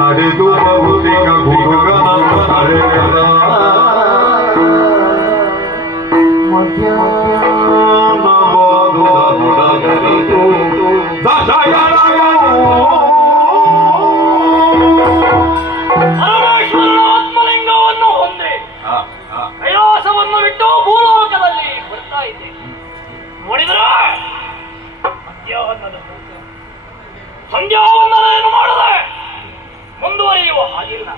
ನಡೆದು ಬಹುತೇಕ ಹುಡುಗನ ನಡೆದ ಆತ್ಮಲಿಂಗವನ್ನು ಹೊಂದಿ ಕೈಲಾಸವನ್ನು ಬಿಟ್ಟು ಭೂಲೋಕದಲ್ಲಿ ಬರ್ತಾ ಇದ್ದೆ. ನೋಡಿದ್ರ ಸಂಧ್ಯಾವಂದನೆಯನ್ನು ಮಾಡದೆ ಮುಂದುವರಿಯುವ ಹಾಗಿಲ್ಲ.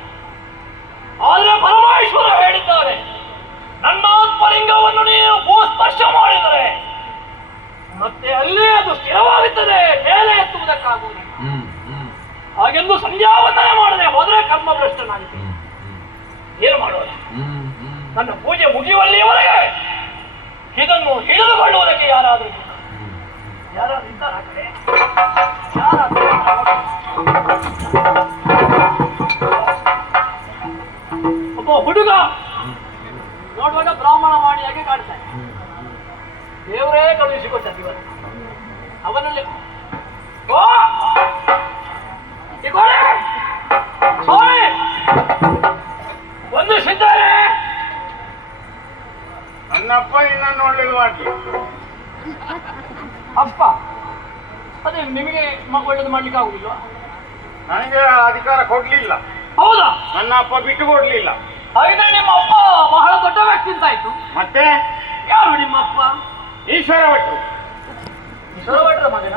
ಆದರೆ ಪರಮೇಶ್ವರ ಹೇಳಿದ್ದಾರೆ, ನನ್ನ ಆತ್ಮಲಿಂಗವನ್ನು ನೀನು ಭೂಸ್ಪರ್ಶ ಮಾಡಿದರೆ ಮತ್ತೆ ಅಲ್ಲೇ ಅದು ಸ್ಥಿರವಾಗುತ್ತದೆ, ಮೇಲೆ ಎತ್ತುವುದಕ್ಕಾಗುವುದಿಲ್ಲ. ಹಾಗೆಂದು ಸಂಧ್ಯಾವಂದನೆ ಮಾಡದೆ ಹೋದರೆ ಕರ್ಮಭ್ರಷ್ಟನಾಗಿದೆ. ಏನು ಮಾಡೋಣ? ನನ್ನ ಪೂಜೆ ಮುಗಿಯುವಲ್ಲಿಯವರೆಗೆ ಇದನ್ನು ಹಿಡಿದುಕೊಳ್ಳುವುದಕ್ಕೆ ಯಾರಾದರೂ ಇದ್ದಾರ? ಒಬ್ಬ ಹುಡುಗ ನೋಡುವಾಗ ಬ್ರಾಹ್ಮಣ ಮಾಡಿಯಾಗೆ ಕಾಡ್ತಾನೆ. ದೇವರೇ ಕಳುಹಿಸಿಕೊಟ್ಟ ಇವತ್ತು ಅವನಲ್ಲಿ ಸ್ವಾಮಿ ವಂದಿಸಿದ್ದಾರೆ. ನನ್ನಪ್ಪ ನಿನ್ನನ್ನು ಒಳ್ಳೇದು ಮಾಡಿ. ಅಪ್ಪ ಅದೇ ನಿಮಗೆ ಒಳ್ಳೇದು ಮಾಡ್ಲಿಕ್ಕೆ ಆಗುದಿಲ್ವಾ? ನನಗೆ ಅಧಿಕಾರ ಕೊಡ್ಲಿಲ್ಲ. ಹೌದಾ? ನನ್ನ ಅಪ್ಪ ಬಿಟ್ಟು ಕೊಡ್ಲಿಲ್ಲ. ಹಾಗಿದ್ರೆ ನಿಮ್ಮ ಅಪ್ಪ ಬಹಳ ದೊಡ್ಡ ವ್ಯಕ್ತಿ ಅಂತಾಯ್ತು. ಮತ್ತೆ ಯಾರು ನಿಮ್ಮ ಅಪ್ಪ? ಈಶ್ವರ ಭಟ್ರು. ಈಶ್ವರ ಭಟ್ರ ಮಗನ?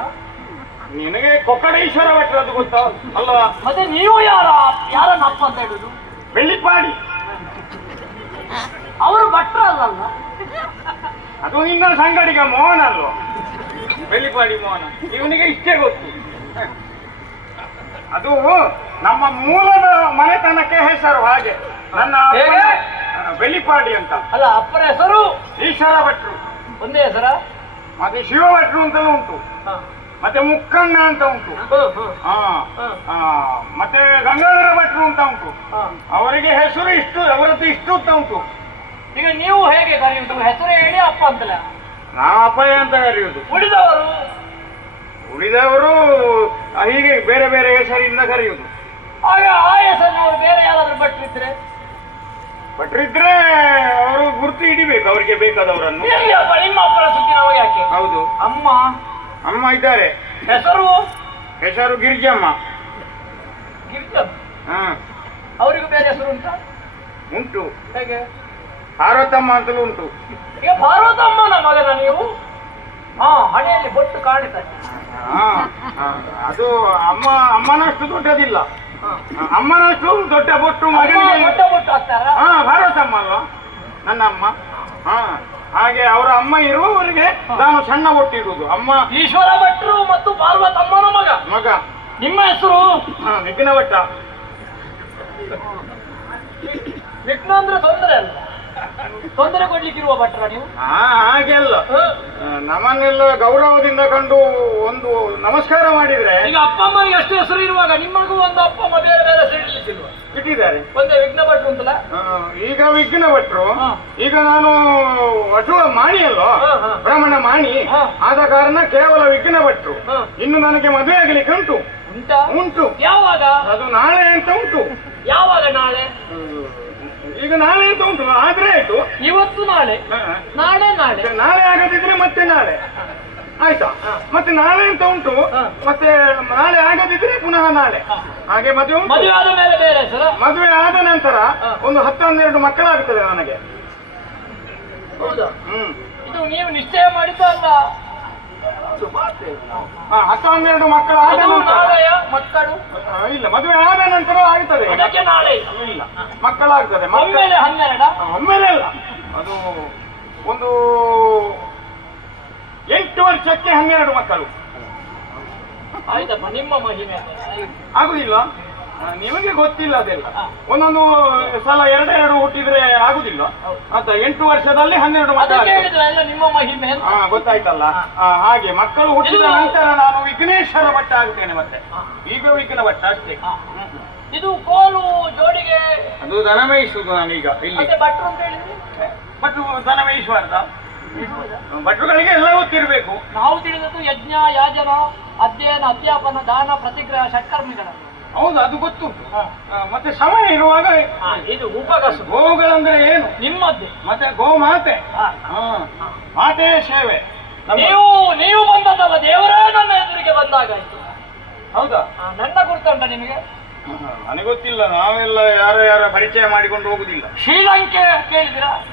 ನಿನಗೆ ಕೊಕ್ಕಡ ಈಶ್ವರ ಭಟ್ರು ಅದು ಗೊತ್ತಾ ಅಲ್ವಾ? ಮತ್ತೆ ನೀವು ಯಾರನ್ನ ಅಪ್ಪ ಅಂತ ಹೇಳುದು? ಬೆಳ್ಳಿಪಾಡಿ. ಅವರು ಭಟ್ರ ಅಲ್ಲಲ್ಲ? ಅದು ನಿನ್ನ ಸಂಗಡಿಗ ಮೋಹನ ಅಲ್ವ? ಬೆಳ್ಳಿಪಾಡಿ ಮೋಹನ. ಇವನಿಗೆ ಇಷ್ಟೇ ಗೊತ್ತು. ಅದು ನಮ್ಮ ಮೂಲದ ಮನೆತನಕ್ಕೆ ಹೆಸರು ಹಾಗೆ. ನನ್ನ ಬೆಳ್ಳಿಪಾಡಿ ಅಂತ. ಅಲ್ಲ, ಅಪ್ಪನ ಹೆಸರು ಈಶ್ವರ ಭಟ್ರು. ಒಂದೇ ಹೆಸರ? ಮತ್ತೆ ಶಿವ ಭಟ್ರು ಅಂತಲೂ ಉಂಟು, ಮತ್ತೆ ಮುಕ್ಕಣ್ಣ ಅಂತ ಉಂಟು, ಮತ್ತೆ ಗಂಗಾಧರ ಭಟ್ರು ಅಂತ ಉಂಟು. ಅವರಿಗೆ ಹೆಸರು ಇಷ್ಟು, ಅವರದ್ದು ಇಷ್ಟು ಅಂತ ಉಂಟು. ಈಗ ನೀವು ಹೇಗೆ ಕರೆಯುವುದು? ಹೆಸರು ಹೇಳಿ ಅಪ್ಪ ಅಂತಲ್ಲ? ನಾವು ಅಪ್ಪಯ್ಯ ಅಂತ ಕರೆಯುವುದು. ಉಳಿದವರು ಹೀಗೆ ಬೇರೆ ಬೇರೆ ಹೆಸರಿಂದ ಕರೆಯುವುದು. ಆಗ ಆ ಹೆಸರಿನವರು ಬೇರೆ ಯಾರಾದ್ರೂ ಭಟ್ರಿದ್ರೆ ಅವರು ಗುರುತು ಹಿಡಿಬೇಕು, ಅವರಿಗೆ ಬೇಕಾದವರನ್ನು. ನಿಮ್ಮ ಅಪ್ಪನ ಸುದ್ದಿ ನಮಗೆ ಯಾಕೆ? ಹೌದು. ಅಮ್ಮ ಇದ್ದಾರೆ. ಹೆಸರು ಗಿರಿಜಮ್ಮ. ಅವರಿಗೂ ಬೇರೆ ಹೆಸರು ಉಂಟು. ಹೇಗೆ? ಪಾರ್ವತಮ್ಮ ಅಂತಲೂ ಉಂಟು. ಈಗ ಪಾರ್ವತಮ್ಮನ ಮಗನ ನೀವು? ಹಣೆಯಲ್ಲಿ ಬೊಟ್ಟು ಕಾಣಿಸ್ತಾರೆ. ಅದು ಅಮ್ಮನಷ್ಟು ದೊಡ್ಡದಿಲ್ಲ. ಅಮ್ಮನಷ್ಟು ದೊಡ್ಡ ಬೊಟ್ಟು ಮಗನಿಗೆ. ದೊಡ್ಡ ಬೊಟ್ಟು ಹಾಕ್ತಾರ? ಪಾರ್ವತಮ್ಮ ಅಲ್ವಾ ನನ್ನ ಅಮ್ಮ. ಹಾಗೆ ಅವರ ಅಮ್ಮ ಇರುವವರಿಗೆ ನಾನು ಸಣ್ಣ ಬೊಟ್ಟು ಇಡುವುದು. ಅಮ್ಮ ಈಶ್ವರ ಭಟ್ರು ಮತ್ತು ಪಾರ್ವತಮ್ಮನ ಮಗ. ನಿಮ್ಮ ಹೆಸರು? ವಿಘ್ನ ಭಟ್ಟ. ವಿಘ್ನ ಅಂದ್ರೆ ತೊಂದರೆ ಅಲ್ಲ? ತೊಂದರೆ ಕೊಡ್ಲಿಕ್ಕಿರುವ ಭಟ್ರ ನೀವು? ಹಾಗೆಲ್ಲ ನಮ್ಮನ್ನೆಲ್ಲ ಗೌರವದಿಂದ ಕಂಡು ಒಂದು ನಮಸ್ಕಾರ ಮಾಡಿದ್ರೆ. ಈಗ ಅಪ್ಪ ಅಮ್ಮನಿಗೆ ಅಷ್ಟು ಹೆಸರು ಇರುವಾಗ ನಿಮಗೂ ಒಂದು ಅಪ್ಪ ಅಮ್ಮ ಬೇರೆ ಬೇರೆ ಹೆಸರು ಇಡ್ಲಿಕ್ಕಿಲ್ವ? ಇಟ್ಟಿದ್ದಾರೆ. ಒಂದೇ ವಿಘ್ನ ಭಟ್ರು ಅಂತಲ್ಲ? ಈಗ ವಿಘ್ನ ಭಟ್ರು. ಈಗ ನಾನು ವಟುವ ಮಾಣಿ ಅಲ್ವಾ, ಬ್ರಾಹ್ಮಣ ಮಾಣಿ ಆದ ಕಾರಣ ಕೇವಲ ವಿಘ್ನ ಭಟ್ರು. ಇನ್ನು ನನಗೆ ಮದುವೆ ಆಗಲಿಕ್ಕೆ ಉಂಟು. ಉಂಟು. ಯಾವಾಗ? ಅದು ನಾಳೆ ಅಂತ ಉಂಟು. ಯಾವಾಗ ನಾಳೆ? ಈಗ ನಾಳೆ ಅಂತ ಉಂಟು. ಆದ್ರೆ ಆಯ್ತು. ಇವತ್ತು ನಾಳೆ, ನಾಳೆ ನಾಳೆ ಆಗದಿದ್ರೆ ಮತ್ತೆ ನಾಳೆ. ಆಯ್ತಾ? ಮತ್ತೆ ನಾಳೆ ಅಂತ ಉಂಟು. ಮತ್ತೆ ನಾಳೆ ಆಗದಿದ್ರೆ ಪುನಃ ನಾಳೆ. ಹಾಗೆ ಮದುವೆ ಉಂಟು. ಮದುವೆ ಆದ ಮೇಲೆ ಬೇರೆ ಹೆಸರು? ಮದುವೆ ಆದ ನಂತರ ಒಂದು 10-12 ಮಕ್ಕಳಾಗ್ತದೆ ನನಗೆ. ಹೌದಾ? ಇದು ನೀವು ನಿಶ್ಚಯ ಮಾಡಿದ್ದು ಅಲ್ಲ? 10-12 ಮಕ್ಕಳು ಆದ ನಂತರ ಮಕ್ಕಳು ಇಲ್ಲ, ಮದುವೆ ಆದ ನಂತರ ಆಗ್ತದೆ. ಅದಕ್ಕೆ ನಾಳೆ ಇಲ್ಲ, ಮಕ್ಕಳಾಗ್ತದೆ. ಒಮ್ಮೆಲೆ 12? ಒಮ್ಮೆಲೆ ಅಲ್ಲ, ಅದು ಒಂದು 8 ವರ್ಷಕ್ಕೆ 12 ಮಕ್ಕಳು. ಆಯ್ತಪ್ಪ, ನಿಮ್ಮ ಮಹಿಮೆ ಆಗುದಿಲ್ಲ. ನಿಮಗೆ ಗೊತ್ತಿಲ್ಲ ಅದೆಲ್ಲ. ಹಾ. ಒಂದೊಂದು ಸಲ ಎರಡೆರಡು ಹುಟ್ಟಿದ್ರೆ ಆಗುದಿಲ್ಲ ಹೌದು. ಅಂತ 8 ವರ್ಷದಲ್ಲಿ 12 ಮಕ್ಕಳು ಅದಕ್ಕೆ ಆಗ್ತದೆ. ಹೇಳಿದ್ರೆ ಎಲ್ಲ ನಿಮ್ಮ ಮಹಿಮೆ ಅಂತ. ಗೊತ್ತಾಯ್ತಲ್ಲ. ಹಾಗೆ ಮಕ್ಕಳು ಹುಟ್ಟಿದ ಇದು- ನಂತರ ನಾನು ವಿಘ್ನೇಶ್ವರ ಭಟ್ಟ ಆಗ್ತೇನೆ ಮತ್ತೆ. ಹಾ. ಈಗ ವಿಘ್ನ ಭಟ್ಟ ಅಷ್ಟೇ. ಹಾ. ಇದು ಕೋಲು ಜೋಡಿಗೆ ಅದು ದನ ಮೇಯಿಸುದು ನಾನೀಗ ಇಲ್ಲಿ. ಮತ್ತೆ ಭಟ್ರು ಅಂತ ಹೇಳಿದ್ರೆ ಮತ್ತು ದನ ಮೇಯಿಸುವಾರ್ದ ಭಟ್ರುಗಳಿಗೆ ಎಲ್ಲ ಗೊತ್ತಿರ್ಬೇಕು. ನಾವು ತಿಳಿದದ್ದು ಯಜ್ಞ ಯಾಜನ ಅಧ್ಯಯನ ಅಧ್ಯಾಪನ ದಾನ ಪ್ರತಿಗ್ರಹ ಷಟ್ಕರ್ಮಿಗಳನ್ನು. ಹೌದು, ಅದು ಗೊತ್ತುಂಟು. ಮತ್ತೆ ಸಮಯ ಇರುವಾಗ ಇದು ಉಪಕಸು ಗೋವುಗಳಂದ್ರೆ ಏನು ನಿಮ್ಮದ್ದೇ. ಮತ್ತೆ ಗೋಮಾತೆ. ಹಾ. ಮಾತೆಯ ಸೇವೆ. ನೀವು ಬಂದದ್ದಲ್ಲ, ದೇವರೇ ನನ್ನ ಎದುರಿಗೆ ಬಂದಾಗಾಯ್ತು. ಹೌದಾ? ನನ್ನ ಗುರ್ತುಂಟ ನಿಮಗೆ? ನನಗೆ ಗೊತ್ತಿಲ್ಲ, ನಾವೆಲ್ಲ ಯಾರ ಪರಿಚಯ ಮಾಡಿಕೊಂಡು ಹೋಗುದಿಲ್ಲ. ಶ್ರೀಲಂಕೆ ಕೇಳಿದಿರಾ?